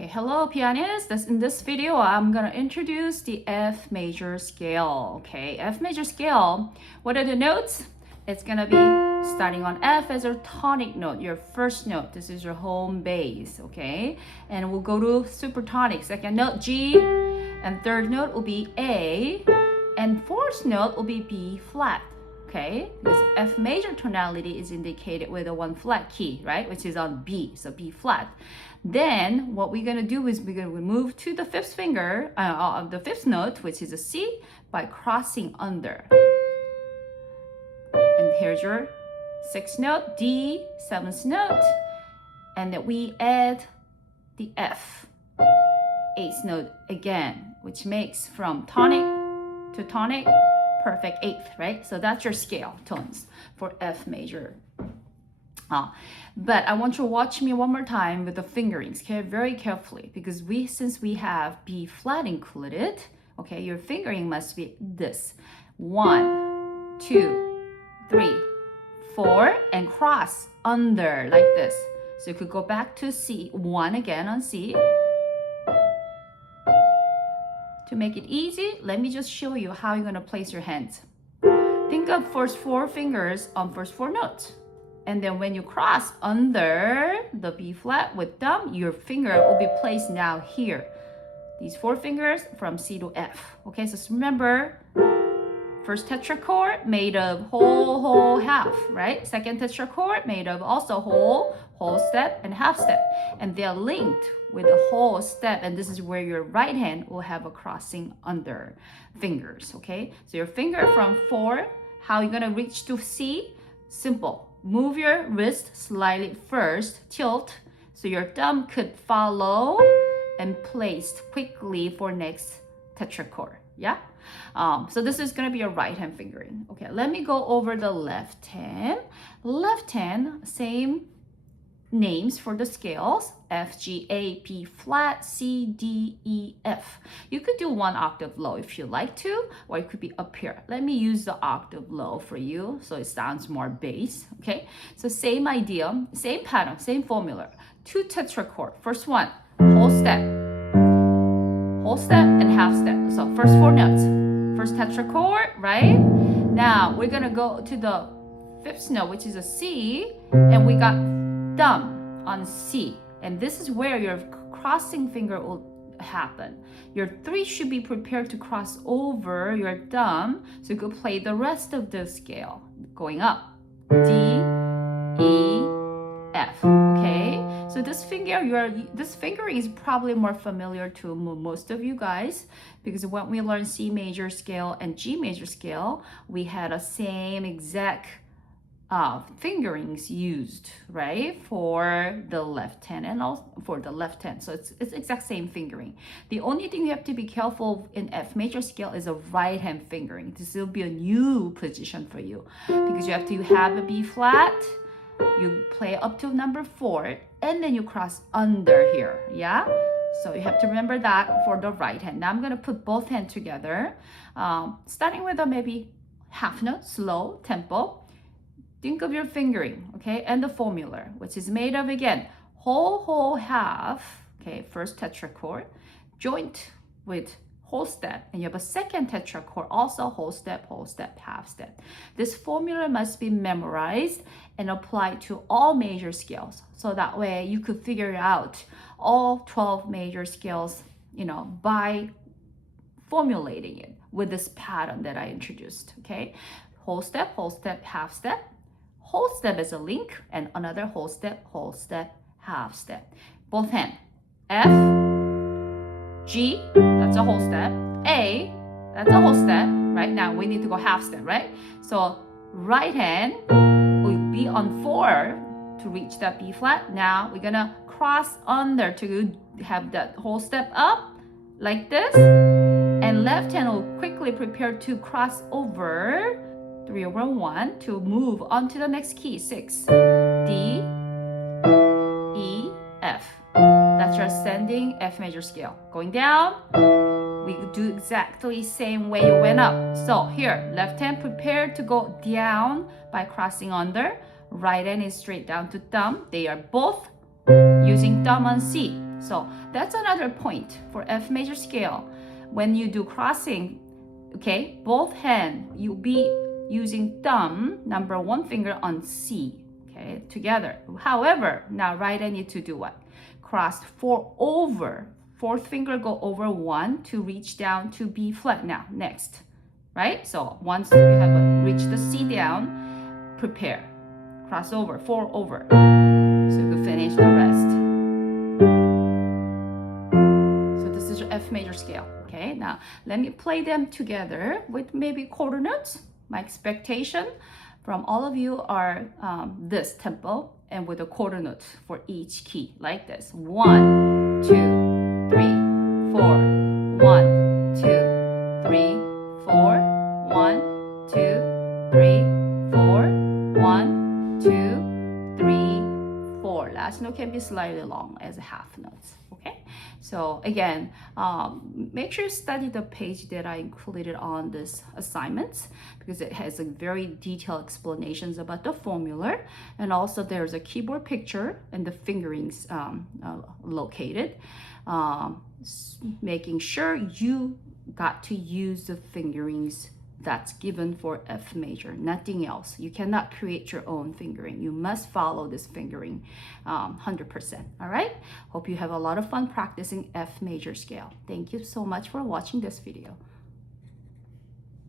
Okay, hello pianists. In this video, I'm gonna introduce the F major scale. Okay, F major scale. What are the notes? It's gonna be starting on F as a tonic note, your first note. This is your home base. Okay, and we'll go to supertonic. Second note G, and third note will be A, and fourth note will be B flat. Okay, this F major tonality is indicated with a one flat key, right? Which is on B, so B flat. Then what we're gonna do is we're gonna move to the fifth finger, the fifth note, which is a C, by crossing under. And here's your sixth note, D, seventh note, and then we add the F, eighth note again, which makes from tonic to tonic, perfect eighth, right? So that's your scale tones for F major. But I want you to watch me one more time with the fingerings, okay, very carefully, because since we have B flat included, okay, your fingering must be this: 1, 2, 3, 4, and cross under like this. So you could go back to C, 1 again on C. To make it easy, let me just show you how you're gonna place your hands. Think of first 4 fingers on first 4 notes. And then when you cross under the B flat with thumb, your finger will be placed now here. These 4 fingers from C to F. Okay, so remember, first tetrachord made of whole, half, right? Second tetrachord made of also whole step, and half step. And they're linked with the whole step. And this is where your right hand will have a crossing under fingers, okay? So your finger from 4, how you're gonna reach to C? Simple. Move your wrist slightly first, tilt, so your thumb could follow and placed quickly for next tetrachord, yeah? So this is gonna be your right hand fingering. Okay, let me go over the left hand. Left hand, same names for the scales: F, G, A, B flat, C, D, E, F. You could do 1 octave low if you like to, or it could be up here. Let me use the octave low for you so it sounds more bass, okay? So same idea, same pattern, same formula. 2 tetrachord. First one, whole step and half step. So first 4 notes, first tetrachord, right? Now we're gonna go to the 5th note, which is a C, and we got thumb on C, and this is where your crossing finger will happen. Your 3 should be prepared to cross over your thumb, so you could play the rest of the scale going up: D, E, F. Okay, so this fingering is probably more familiar to most of you guys, because when we learned C major scale and G major scale, we had a same exact fingerings used, right, for the left hand and also for the left hand. So it's exact same fingering. The only thing you have to be careful in F major scale is a right hand fingering. This will be a new position for you, because you have to have a B flat, you play up to number 4, and then you cross under here, yeah? So you have to remember that for the right hand. Now I'm gonna put both hands together, starting with a maybe half note, slow tempo. Think of your fingering, okay, and the formula, which is made of, again, whole, half, okay, first tetrachord, joint with whole step, and you have a second tetrachord, also whole step, half step. This formula must be memorized and applied to all major scales, so that way you could figure out all 12 major scales, you know, by formulating it with this pattern that I introduced, okay? Whole step, half step. Whole step is a link, and another whole step, half step. Both hands. F, G, that's a whole step. A, that's a whole step. Right now we need to go half step, right? So right hand will be on 4 to reach that B flat. Now we're gonna cross under to have that whole step up like this, and left hand will quickly prepare to cross over 3 over 1 to move on to the next key, 6. D, E, F. That's your ascending F major scale. Going down, we do exactly same way you went up. So here, left hand prepared to go down by crossing under. Right hand is straight down to thumb. They are both using thumb on C. So that's another point for F major scale. When you do crossing, okay, both hand, you'll be using thumb, number one finger on C, okay, together. However, now right hand need to do what? Cross 4 over. Fourth finger go over 1 to reach down to B flat now, next, right? So once you have reached the C down, prepare. Cross over, 4 over. So you can finish the rest. So this is your F major scale, okay? Now, let me play them together with maybe quarter notes. My expectation from all of you are this tempo and with a quarter note for each key, like this. 1, 2, 3, 4. 1, 2, 3, 4. 1, 2, 3, 4. 1, 2, 3, 4. Last note can be slightly long as half notes. Okay, so again, make sure you study the page that I included on this assignment because it has a very detailed explanations about the formula, and also there's a keyboard picture and the fingerings located, making sure you got to use the fingerings that's given for F major, nothing else. You cannot create your own fingering. You must follow this fingering 100%. All right? Hope you have a lot of fun practicing F major scale. Thank you so much for watching this video.